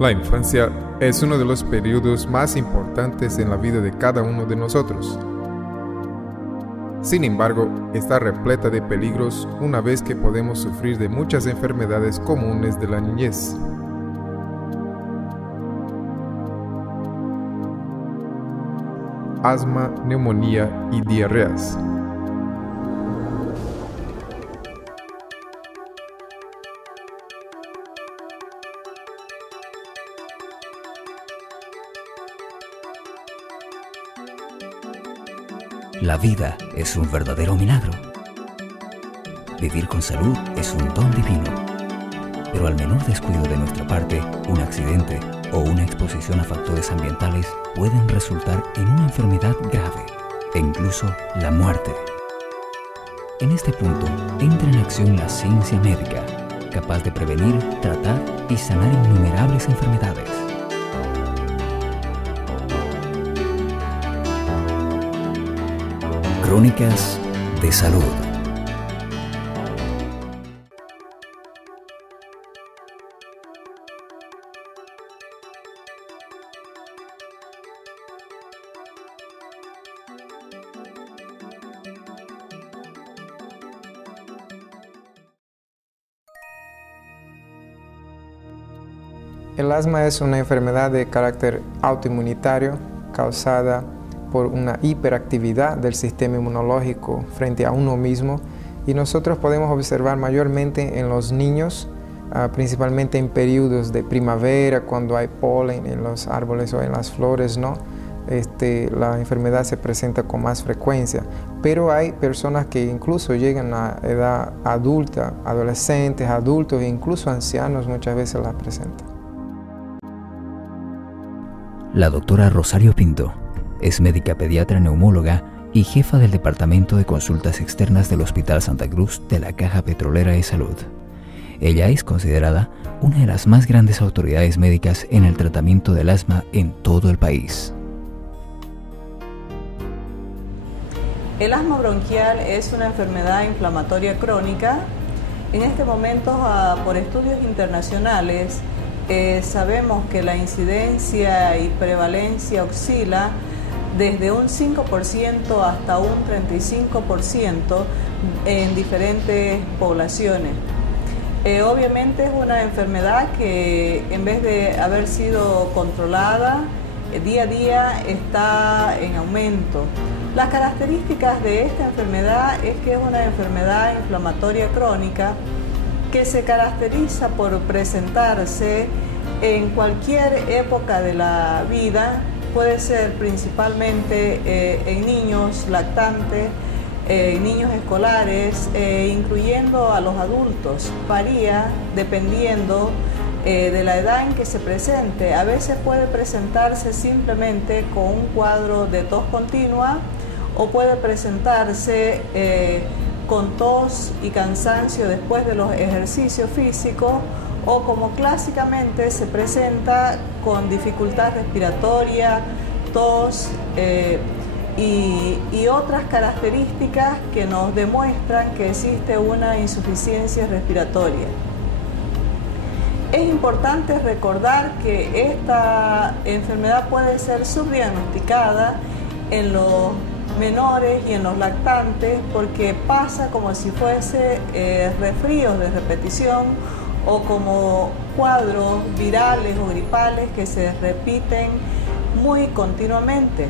La infancia es uno de los periodos más importantes en la vida de cada uno de nosotros. Sin embargo, está repleta de peligros una vez que podemos sufrir de muchas enfermedades comunes de la niñez. Asma, neumonía y diarreas. La vida es un verdadero milagro. Vivir con salud es un don divino. Pero al menor descuido de nuestra parte, un accidente o una exposición a factores ambientales pueden resultar en una enfermedad grave e incluso la muerte. En este punto entra en acción la ciencia médica, capaz de prevenir, tratar y sanar innumerables enfermedades. Crónicas de salud. El asma es una enfermedad de carácter autoinmunitario causada por una hiperactividad del sistema inmunológico frente a uno mismo, y nosotros podemos observar mayormente en los niños, principalmente en periodos de primavera, cuando hay polen en los árboles o en las flores, ¿no? La enfermedad se presenta con más frecuencia, pero hay personas que incluso llegan a edad adulta, adolescentes, adultos e incluso ancianos muchas veces la presentan. La doctora Rosario Pinto es médica pediatra neumóloga y jefa del Departamento de Consultas Externas del Hospital Santa Cruz de la Caja Petrolera de Salud. Ella es considerada una de las más grandes autoridades médicas en el tratamiento del asma en todo el país. El asma bronquial es una enfermedad inflamatoria crónica. En este momento, por estudios internacionales, sabemos que la incidencia y prevalencia oscila desde un 5% hasta un 35% en diferentes poblaciones. Obviamente es una enfermedad que, en vez de haber sido controlada, día a día está en aumento. Las características de esta enfermedad es que es una enfermedad inflamatoria crónica que se caracteriza por presentarse en cualquier época de la vida. Puede ser principalmente en niños lactantes, niños escolares, incluyendo a los adultos. Varía dependiendo de la edad en que se presente. A veces puede presentarse simplemente con un cuadro de tos continua, o puede presentarse con tos y cansancio después de los ejercicios físicos, o como clásicamente se presenta con dificultad respiratoria, tos y otras características que nos demuestran que existe una insuficiencia respiratoria. Es importante recordar que esta enfermedad puede ser subdiagnosticada en los menores y en los lactantes, porque pasa como si fuese resfríos de repetición o como cuadros virales o gripales que se repiten muy continuamente.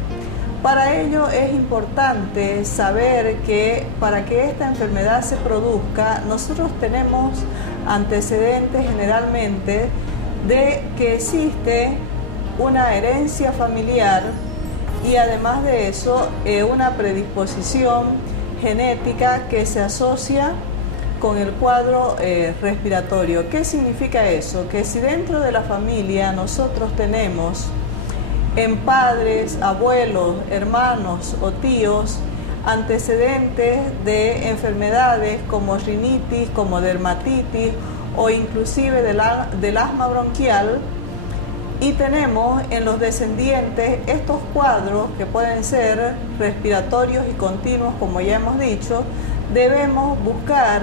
Para ello es importante saber que para que esta enfermedad se produzca, nosotros tenemos antecedentes generalmente de que existe una herencia familiar, y además de eso una predisposición genética que se asocia con el cuadro respiratorio. ¿Qué significa eso? Que si dentro de la familia nosotros tenemos en padres, abuelos, hermanos o tíos antecedentes de enfermedades como rinitis, como dermatitis o inclusive del asma bronquial, y tenemos en los descendientes estos cuadros que pueden ser respiratorios y continuos, como ya hemos dicho, debemos buscar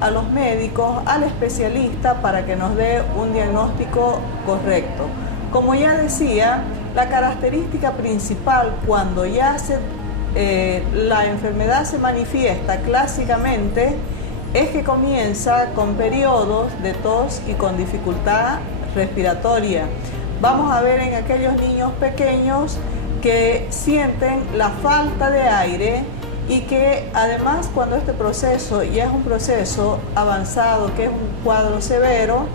a los médicos, al especialista, para que nos dé un diagnóstico correcto. Como ya decía, la característica principal cuando ya la enfermedad se manifiesta clásicamente es que comienza con periodos de tos y con dificultad respiratoria. Vamos a ver en aquellos niños pequeños que sienten la falta de aire y que además, cuando este proceso ya es un proceso avanzado, que es un cuadro severo,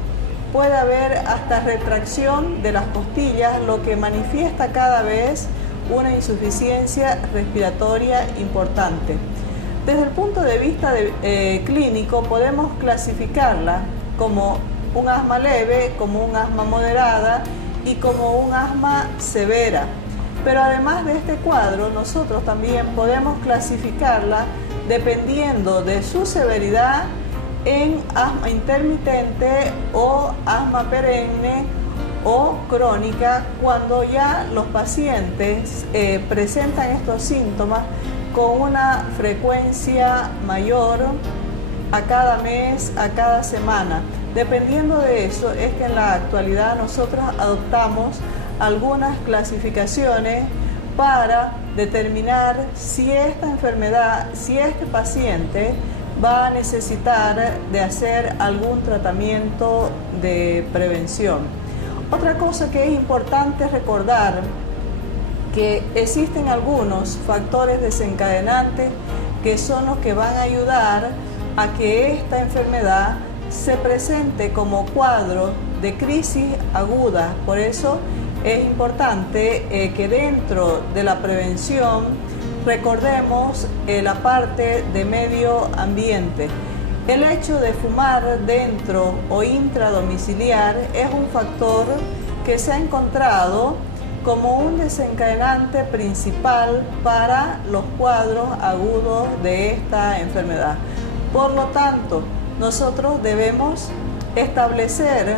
puede haber hasta retracción de las costillas, lo que manifiesta cada vez una insuficiencia respiratoria importante. Desde el punto de vista clínico, podemos clasificarla como un asma leve, como un asma moderada y como un asma severa. Pero además de este cuadro, nosotros también podemos clasificarla dependiendo de su severidad en asma intermitente o asma perenne o crónica, cuando ya los pacientes presentan estos síntomas con una frecuencia mayor a cada mes, a cada semana. Dependiendo de eso es que en la actualidad nosotros adoptamos algunas clasificaciones para determinar si esta enfermedad, si este paciente va a necesitar de hacer algún tratamiento de prevención. Otra cosa que es importante recordar, que existen algunos factores desencadenantes que son los que van a ayudar a que esta enfermedad se presente como cuadro de crisis aguda. Por eso es importante que dentro de la prevención recordemos la parte de medio ambiente. El hecho de fumar dentro o intradomiciliar es un factor que se ha encontrado como un desencadenante principal para los cuadros agudos de esta enfermedad. Por lo tanto, nosotros debemos establecer,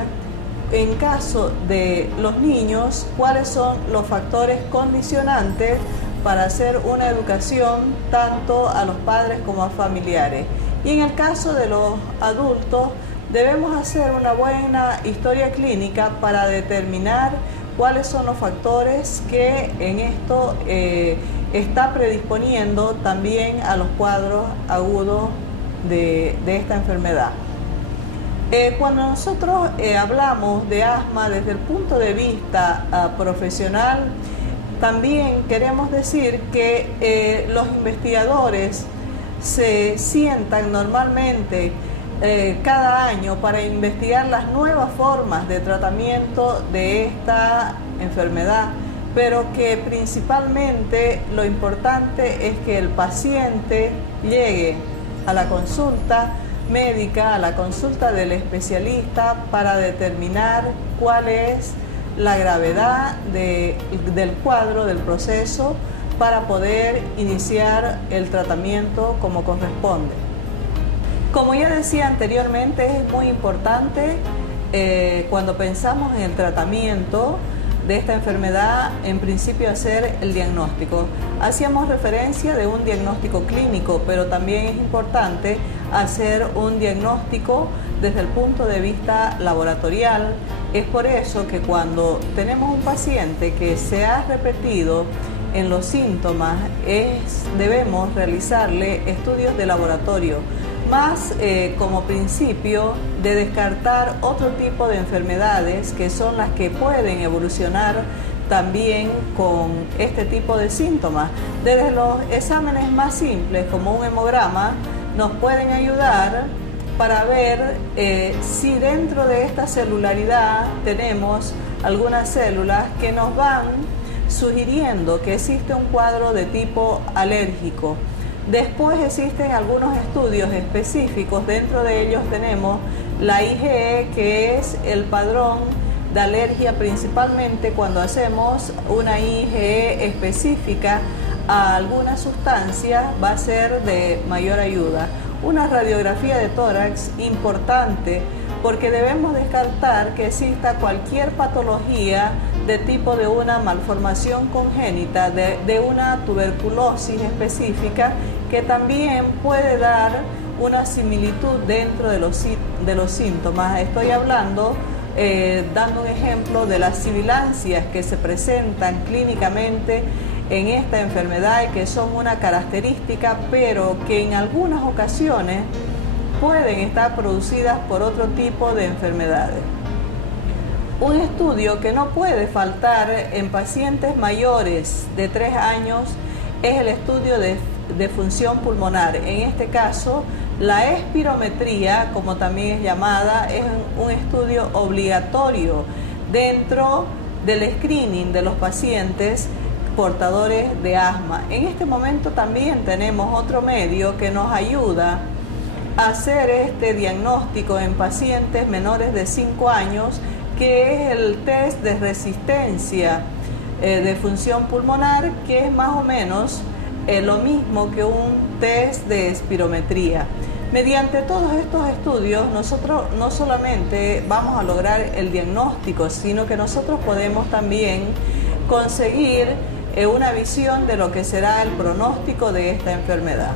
en caso de los niños, cuáles son los factores condicionantes para hacer una educación tanto a los padres como a familiares. Y en el caso de los adultos, debemos hacer una buena historia clínica para determinar cuáles son los factores que en esto está predisponiendo también a los cuadros agudos de esta enfermedad. Cuando nosotros hablamos de asma desde el punto de vista profesional, también queremos decir que los investigadores se sientan normalmente cada año para investigar las nuevas formas de tratamiento de esta enfermedad, pero que principalmente lo importante es que el paciente llegue a la consulta médica, a la consulta del especialista, para determinar cuál es la gravedad del cuadro, del proceso, para poder iniciar el tratamiento como corresponde. Como ya decía anteriormente, es muy importante cuando pensamos en el tratamiento de esta enfermedad, en principio hacer el diagnóstico. Hacíamos referencia de un diagnóstico clínico, pero también es importante hacer un diagnóstico desde el punto de vista laboratorial. Es por eso que cuando tenemos un paciente que se ha repetido en los síntomas, debemos realizarle estudios de laboratorio, más como principio de descartar otro tipo de enfermedades que son las que pueden evolucionar también con este tipo de síntomas. Desde los exámenes más simples, como un hemograma, nos pueden ayudar para ver si dentro de esta celularidad tenemos algunas células que nos van sugiriendo que existe un cuadro de tipo alérgico. Después existen algunos estudios específicos, dentro de ellos tenemos la IgE, que es el padrón de alergia, principalmente cuando hacemos una IgE específica a alguna sustancia va a ser de mayor ayuda. Una radiografía de tórax importante, porque debemos descartar que exista cualquier patología de tipo de una malformación congénita, de una tuberculosis específica, que también puede dar una similitud dentro de los síntomas. Estoy hablando, dando un ejemplo de las sibilancias que se presentan clínicamente en esta enfermedad y que son una característica, pero que en algunas ocasiones pueden estar producidas por otro tipo de enfermedades. Un estudio que no puede faltar en pacientes mayores de 3 años es el estudio de función pulmonar. En este caso, la espirometría, como también es llamada, es un estudio obligatorio dentro del screening de los pacientes portadores de asma. En este momento también tenemos otro medio que nos ayuda a hacer este diagnóstico en pacientes menores de 5 años, que es el test de resistencia de función pulmonar, que es más o menos lo mismo que un test de espirometría. Mediante todos estos estudios, nosotros no solamente vamos a lograr el diagnóstico, sino que nosotros podemos también conseguir una visión de lo que será el pronóstico de esta enfermedad.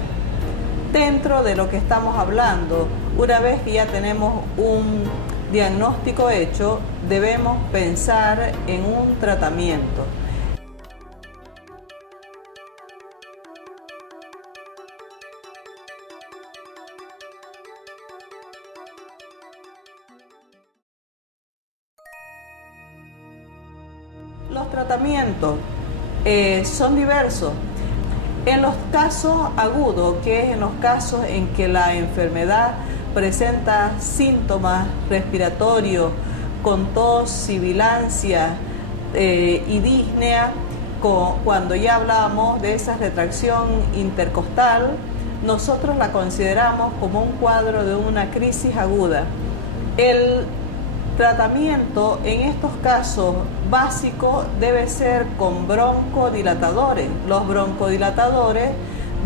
Dentro de lo que estamos hablando, una vez que ya tenemos un diagnóstico hecho, debemos pensar en un tratamiento. Los tratamientos son diversos. En los casos agudos, que es en los casos en que la enfermedad presenta síntomas respiratorios con tos, sibilancia y disnea, cuando ya hablamos de esa retracción intercostal, nosotros la consideramos como un cuadro de una crisis aguda. El tratamiento en estos casos básico debe ser con broncodilatadores. Los broncodilatadores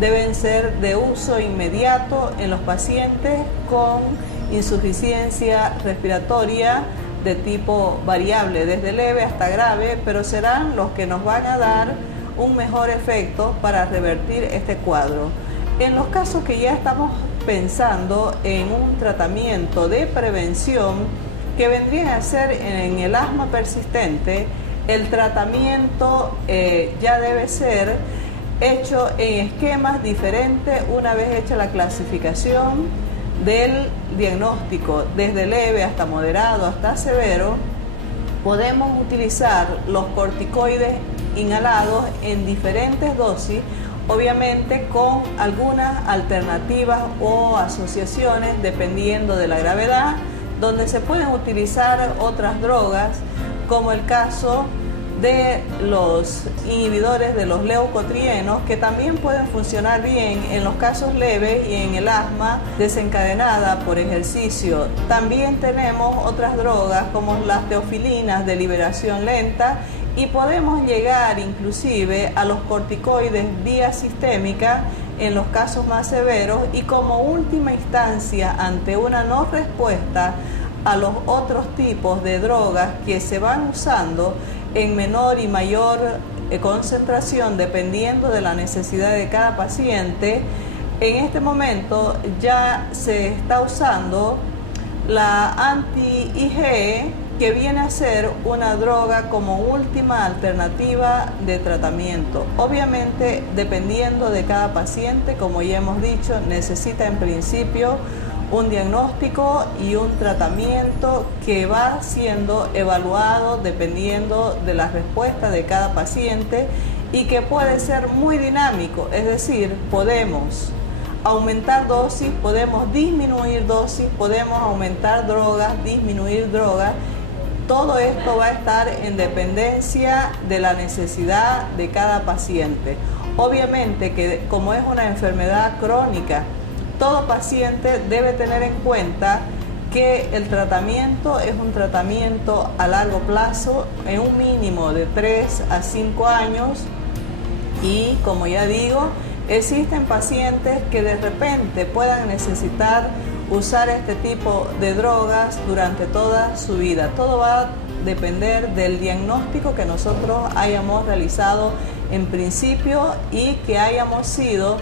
deben ser de uso inmediato en los pacientes con insuficiencia respiratoria de tipo variable, desde leve hasta grave, pero serán los que nos van a dar un mejor efecto para revertir este cuadro. En los casos que ya estamos pensando en un tratamiento de prevención, que vendría a ser en el asma persistente, el tratamiento ya debe ser hecho en esquemas diferentes una vez hecha la clasificación del diagnóstico, desde leve hasta moderado hasta severo. Podemos utilizar los corticoides inhalados en diferentes dosis, obviamente con algunas alternativas o asociaciones dependiendo de la gravedad, donde se pueden utilizar otras drogas, como el caso de los inhibidores de los leucotrienos, que también pueden funcionar bien en los casos leves y en el asma desencadenada por ejercicio. También tenemos otras drogas como las teofilinas de liberación lenta, y podemos llegar inclusive a los corticoides vía sistémica en los casos más severos, y como última instancia, ante una no respuesta a los otros tipos de drogas que se van usando en menor y mayor concentración dependiendo de la necesidad de cada paciente, en este momento ya se está usando la anti-IgE, que viene a ser una droga como última alternativa de tratamiento. Obviamente, dependiendo de cada paciente, como ya hemos dicho, necesita en principio un diagnóstico y un tratamiento que va siendo evaluado dependiendo de la respuesta de cada paciente, y que puede ser muy dinámico, es decir, podemos aumentar dosis, podemos disminuir dosis, podemos aumentar drogas, disminuir drogas. Todo esto va a estar en dependencia de la necesidad de cada paciente. Obviamente que como es una enfermedad crónica, todo paciente debe tener en cuenta que el tratamiento es un tratamiento a largo plazo, en un mínimo de 3 a 5 años, y como ya digo, existen pacientes que de repente puedan necesitar usar este tipo de drogas durante toda su vida. Todo va a depender del diagnóstico que nosotros hayamos realizado en principio y que hayamos sido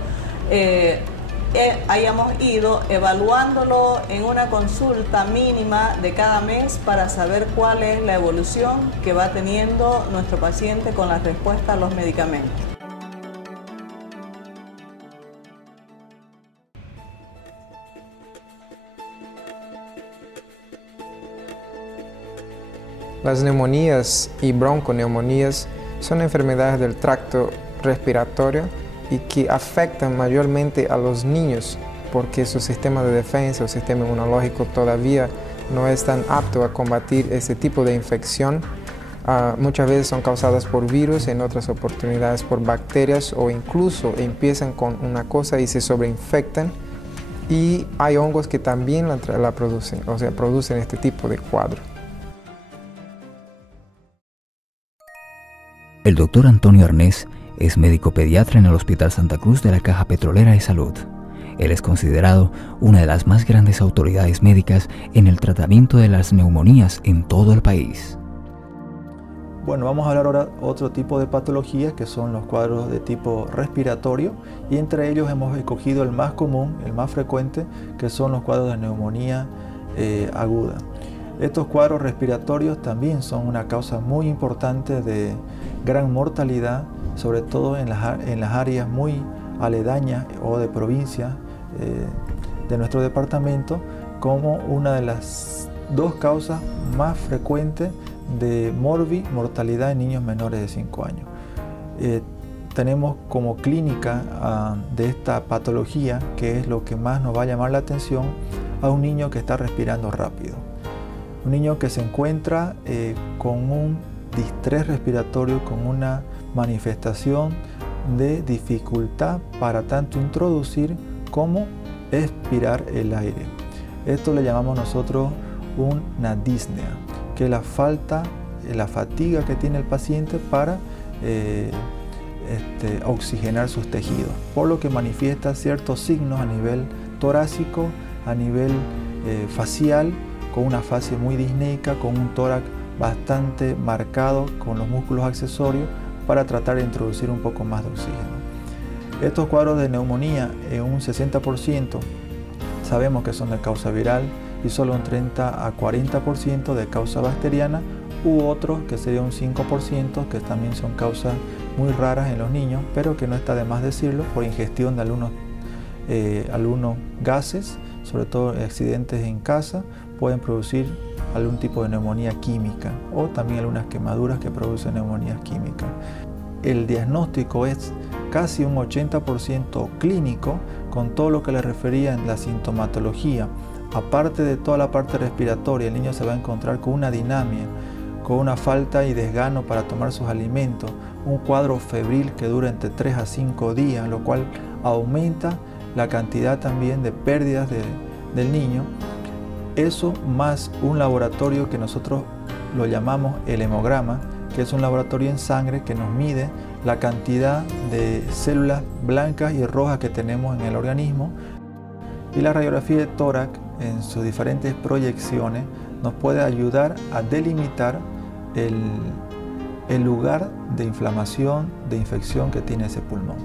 hayamos ido evaluándolo en una consulta mínima de cada mes para saber cuál es la evolución que va teniendo nuestro paciente con la respuesta a los medicamentos. Las neumonías y bronconeumonías son enfermedades del tracto respiratorio y que afectan mayormente a los niños porque su sistema de defensa o sistema inmunológico todavía no es tan apto a combatir ese tipo de infección. Muchas veces son causadas por virus, en otras oportunidades por bacterias o incluso empiezan con una cosa y se sobreinfectan, y hay hongos que también la producen, o sea, producen este tipo de cuadro. El doctor Antonio Arnés es médico pediatra en el Hospital Santa Cruz de la Caja Petrolera de Salud. Él es considerado una de las más grandes autoridades médicas en el tratamiento de las neumonías en todo el país. Bueno, vamos a hablar ahora de otro tipo de patologías que son los cuadros de tipo respiratorio, y entre ellos hemos escogido el más común, el más frecuente, que son los cuadros de neumonía aguda. Estos cuadros respiratorios también son una causa muy importante de gran mortalidad, sobre todo en las áreas muy aledañas o de provincias de nuestro departamento, como una de las dos causas más frecuentes de mortalidad en niños menores de 5 años. Tenemos como clínica de esta patología, que es lo que más nos va a llamar la atención, a un niño que está respirando rápido. Un niño que se encuentra con un distrés respiratorio, con una manifestación de dificultad para tanto introducir como expirar el aire. Esto le llamamos nosotros una disnea, que es la fatiga que tiene el paciente para oxigenar sus tejidos, por lo que manifiesta ciertos signos a nivel torácico, a nivel facial, con una fase muy disneica, con un tórax bastante marcado, con los músculos accesorios, para tratar de introducir un poco más de oxígeno. Estos cuadros de neumonía, en un 60% sabemos que son de causa viral y solo un 30 a 40% de causa bacteriana, u otros que sería un 5% que también son causas muy raras en los niños, pero que no está de más decirlo, por ingestión de algunos gases, sobre todo accidentes en casa, pueden producir algún tipo de neumonía química, o también algunas quemaduras que producen neumonías químicas. El diagnóstico es casi un 80% clínico, con todo lo que le refería en la sintomatología. Aparte de toda la parte respiratoria, el niño se va a encontrar con una dinamia, con una falta y desgano para tomar sus alimentos, un cuadro febril que dura entre 3 a 5 días, lo cual aumenta la cantidad también de pérdidas del niño. Eso más un laboratorio que nosotros lo llamamos el hemograma, que es un laboratorio en sangre que nos mide la cantidad de células blancas y rojas que tenemos en el organismo, y la radiografía de tórax en sus diferentes proyecciones nos puede ayudar a delimitar el lugar de inflamación, de infección que tiene ese pulmón.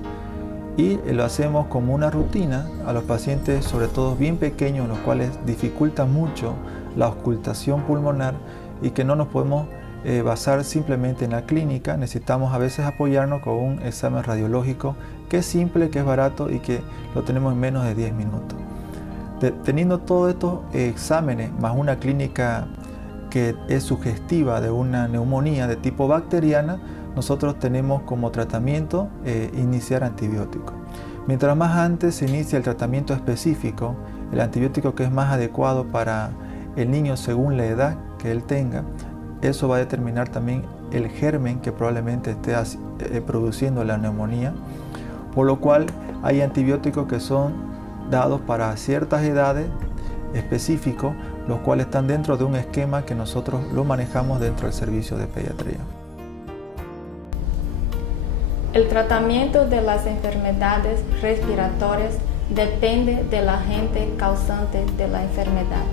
Y lo hacemos como una rutina a los pacientes, sobre todo bien pequeños, los cuales dificulta mucho la auscultación pulmonar y que no nos podemos basar simplemente en la clínica. Necesitamos a veces apoyarnos con un examen radiológico que es simple, que es barato y que lo tenemos en menos de 10 minutos. Teniendo todos estos exámenes más una clínica que es sugestiva de una neumonía de tipo bacteriana, nosotros tenemos como tratamiento iniciar antibióticos. Mientras más antes se inicia el tratamiento específico, el antibiótico que es más adecuado para el niño según la edad que él tenga, eso va a determinar también el germen que probablemente esté produciendo la neumonía, por lo cual hay antibióticos que son dados para ciertas edades específicos, los cuales están dentro de un esquema que nosotros lo manejamos dentro del servicio de pediatría. El tratamiento de las enfermedades respiratorias depende del agente causante de la enfermedad.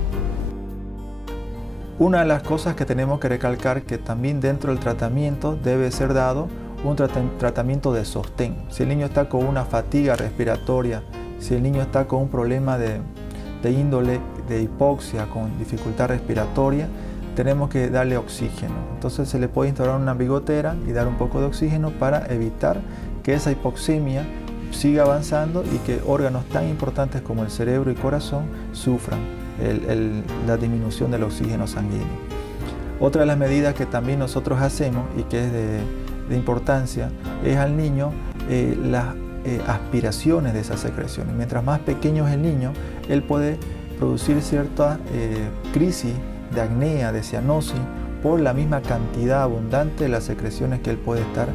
Una de las cosas que tenemos que recalcar que también dentro del tratamiento debe ser dado un tratamiento de sostén. Si el niño está con una fatiga respiratoria Si el niño está con un problema de índole de hipoxia, con dificultad respiratoria, tenemos que darle oxígeno. Entonces se le puede instaurar una bigotera y dar un poco de oxígeno para evitar que esa hipoxemia siga avanzando y que órganos tan importantes como el cerebro y corazón sufran la disminución del oxígeno sanguíneo. Otra de las medidas que también nosotros hacemos y que es de importancia es al niño las aspiraciones de esas secreciones. Mientras más pequeño es el niño, él puede producir cierta crisis de apnea, de cianosis, por la misma cantidad abundante de las secreciones que él puede estar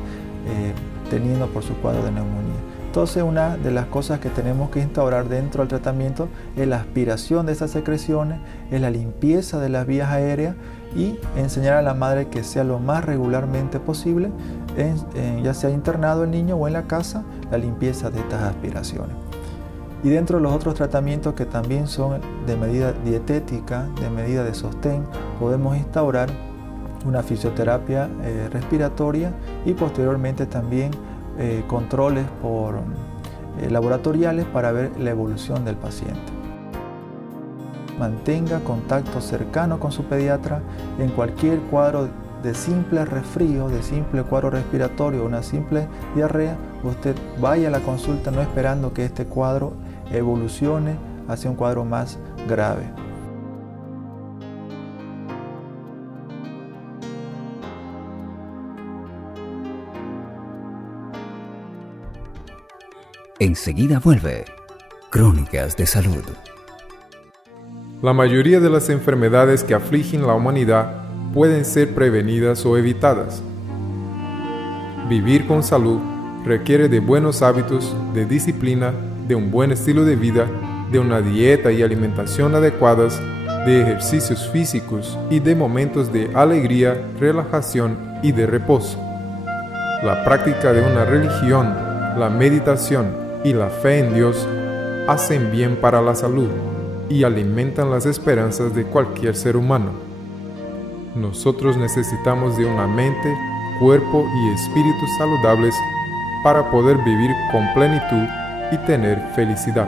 teniendo por su cuadro de neumonía. Entonces, una de las cosas que tenemos que instaurar dentro del tratamiento es la aspiración de esas secreciones, es la limpieza de las vías aéreas y enseñar a la madre que sea lo más regularmente posible, ya sea internado el niño o en la casa, la limpieza de estas aspiraciones. Y dentro de los otros tratamientos que también son de medida dietética, de medida de sostén, podemos instaurar una fisioterapia respiratoria y posteriormente también controles laboratoriales para ver la evolución del paciente. Mantenga contacto cercano con su pediatra en cualquier cuadro de simple resfrío, de simple cuadro respiratorio, una simple diarrea. Usted vaya a la consulta no esperando que este cuadro evolucione hacia un cuadro más grave. Enseguida vuelve Crónicas de Salud. La mayoría de las enfermedades que afligen la humanidad pueden ser prevenidas o evitadas. Vivir con salud requiere de buenos hábitos, de disciplina, de un buen estilo de vida, de una dieta y alimentación adecuadas, de ejercicios físicos y de momentos de alegría, relajación y de reposo. La práctica de una religión, la meditación y la fe en Dios hacen bien para la salud y alimentan las esperanzas de cualquier ser humano. Nosotros necesitamos de una mente, cuerpo y espíritu saludables para poder vivir con plenitud y tener felicidad.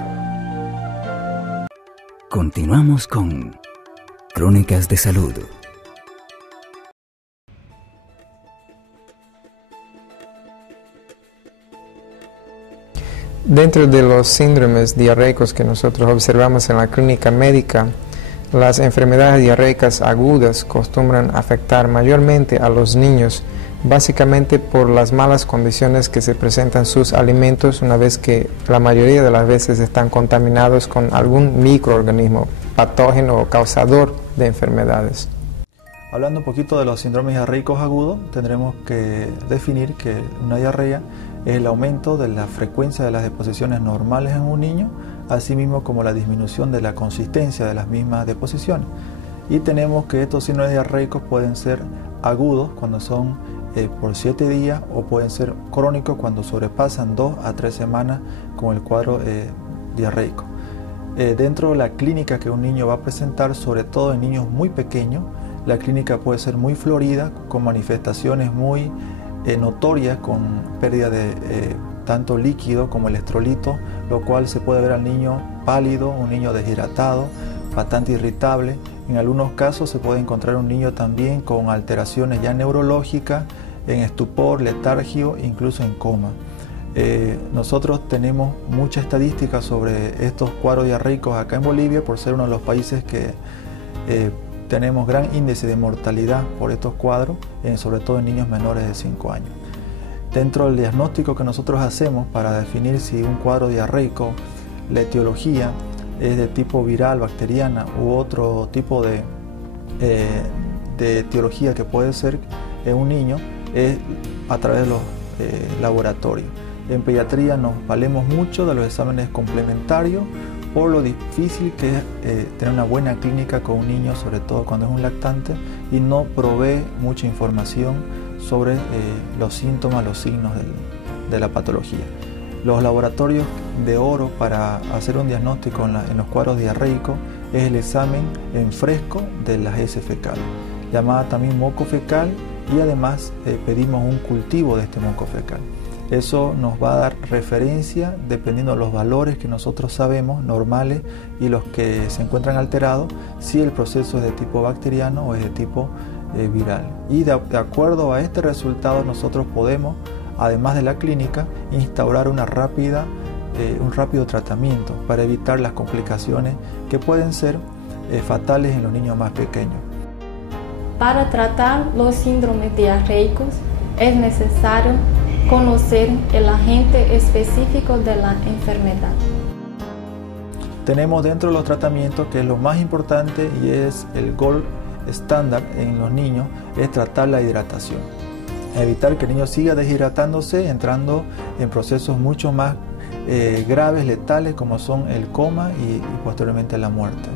Continuamos con Crónicas de Salud. Dentro de los síndromes diarreicos que nosotros observamos en la clínica médica, las enfermedades diarreicas agudas acostumbran afectar mayormente a los niños, básicamente por las malas condiciones que se presentan sus alimentos una vez que la mayoría de las veces están contaminados con algún microorganismo patógeno o causador de enfermedades. Hablando un poquito de los síndromes diarreicos agudos, tendremos que definir que una diarrea es el aumento de la frecuencia de las deposiciones normales en un niño, asimismo como la disminución de la consistencia de las mismas deposiciones. Y tenemos que estos síndromes diarreicos pueden ser agudos cuando son por 7 días o pueden ser crónicos cuando sobrepasan 2 a 3 semanas con el cuadro diarreico. Dentro de la clínica que un niño va a presentar, sobre todo en niños muy pequeños, la clínica puede ser muy florida, con manifestaciones muy notorias, con pérdida de tanto líquido como electrolito, lo cual se puede ver al niño pálido, un niño deshidratado, bastante irritable. En algunos casos se puede encontrar un niño también con alteraciones ya neurológicas, en estupor, letargio, incluso en coma. Nosotros tenemos mucha estadística sobre estos cuadros diarreicos acá en Bolivia, por ser uno de los países que tenemos gran índice de mortalidad por estos cuadros, sobre todo en niños menores de 5 años. Dentro del diagnóstico que nosotros hacemos para definir si un cuadro diarreico, la etiología es de tipo viral, bacteriana u otro tipo de etiología que puede ser en un niño, es a través de los laboratorios. En pediatría nos valemos mucho de los exámenes complementarios por lo difícil que es tener una buena clínica con un niño, sobre todo cuando es un lactante, y no provee mucha información sobre los síntomas, los signos de la patología. Los laboratorios de oro para hacer un diagnóstico en los cuadros diarreicos es el examen en fresco de las heces fecales, llamada también moco fecal, y además pedimos un cultivo de este moco fecal. Eso nos va a dar referencia, dependiendo de los valores que nosotros sabemos, normales, y los que se encuentran alterados, si el proceso es de tipo bacteriano o es de tipo viral. Y de acuerdo a este resultado nosotros podemos, además de la clínica, instaurar un rápido tratamiento para evitar las complicaciones que pueden ser fatales en los niños más pequeños. Para tratar los síndromes diarreicos es necesario conocer el agente específico de la enfermedad. Tenemos dentro de los tratamientos, que es lo más importante y es el gold estándar en los niños, es tratar la hidratación. Evitar que el niño siga deshidratándose, entrando en procesos mucho más graves, letales, como son el coma y posteriormente la muerte.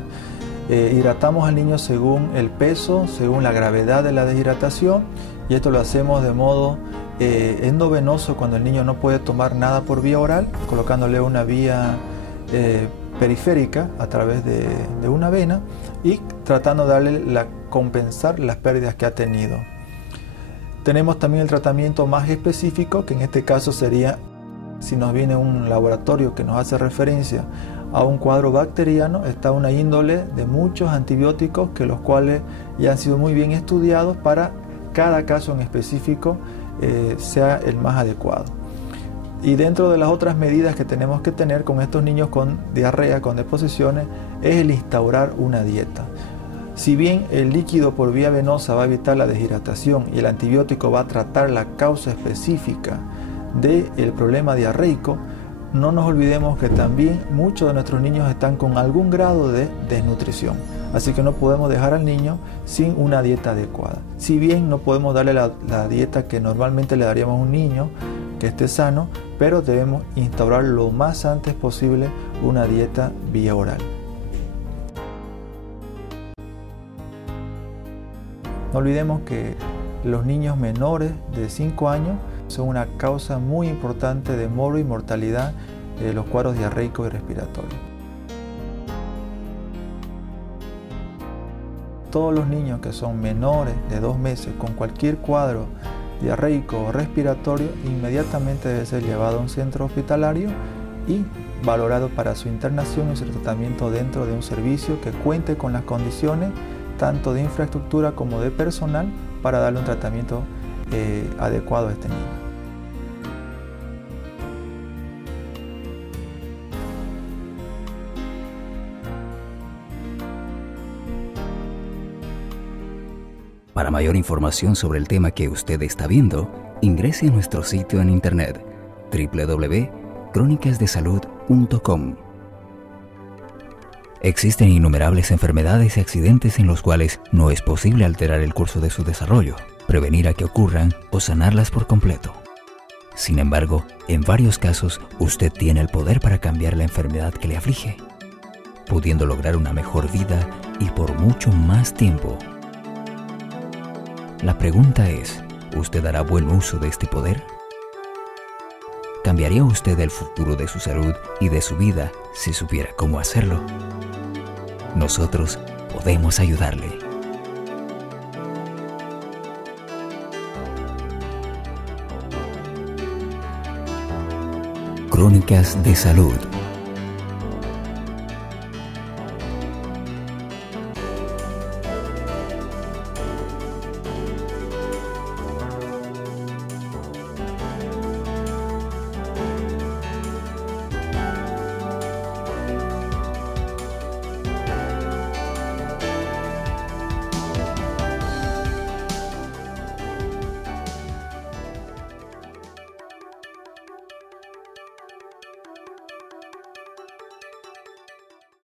Hidratamos al niño según el peso, según la gravedad de la deshidratación, y esto lo hacemos de modo endovenoso cuando el niño no puede tomar nada por vía oral, colocándole una vía periférica a través de una vena y tratando de darle compensar las pérdidas que ha tenido. Tenemos también el tratamiento más específico, que en este caso sería, si nos viene un laboratorio que nos hace referencia a un cuadro bacteriano, está una índole de muchos antibióticos, que los cuales ya han sido muy bien estudiados para cada caso en específico sea el más adecuado. Y dentro de las otras medidas que tenemos que tener con estos niños con diarrea, con deposiciones, es el instaurar una dieta. Si bien el líquido por vía venosa va a evitar la deshidratación y el antibiótico va a tratar la causa específica del problema diarreico, no nos olvidemos que también muchos de nuestros niños están con algún grado de desnutrición. Así que no podemos dejar al niño sin una dieta adecuada. Si bien no podemos darle la dieta que normalmente le daríamos a un niño que esté sano, pero debemos instaurar lo más antes posible una dieta vía oral. No olvidemos que los niños menores de 5 años son una causa muy importante de moro y mortalidad de los cuadros diarreicos y respiratorios. Todos los niños que son menores de 2 meses con cualquier cuadro diarreico o respiratorio inmediatamente debe ser llevado a un centro hospitalario y valorado para su internación y su tratamiento dentro de un servicio que cuente con las condiciones tanto de infraestructura como de personal para darle un tratamiento adecuado a este niño. Para mayor información sobre el tema que usted está viendo, ingrese a nuestro sitio en internet www.cronicasdesalud.com. Existen innumerables enfermedades y accidentes en los cuales no es posible alterar el curso de su desarrollo, prevenir a que ocurran o sanarlas por completo. Sin embargo, en varios casos, usted tiene el poder para cambiar la enfermedad que le aflige, pudiendo lograr una mejor vida y por mucho más tiempo. La pregunta es, ¿usted hará buen uso de este poder? ¿Cambiaría usted el futuro de su salud y de su vida si supiera cómo hacerlo? Nosotros podemos ayudarle. Crónicas de Salud.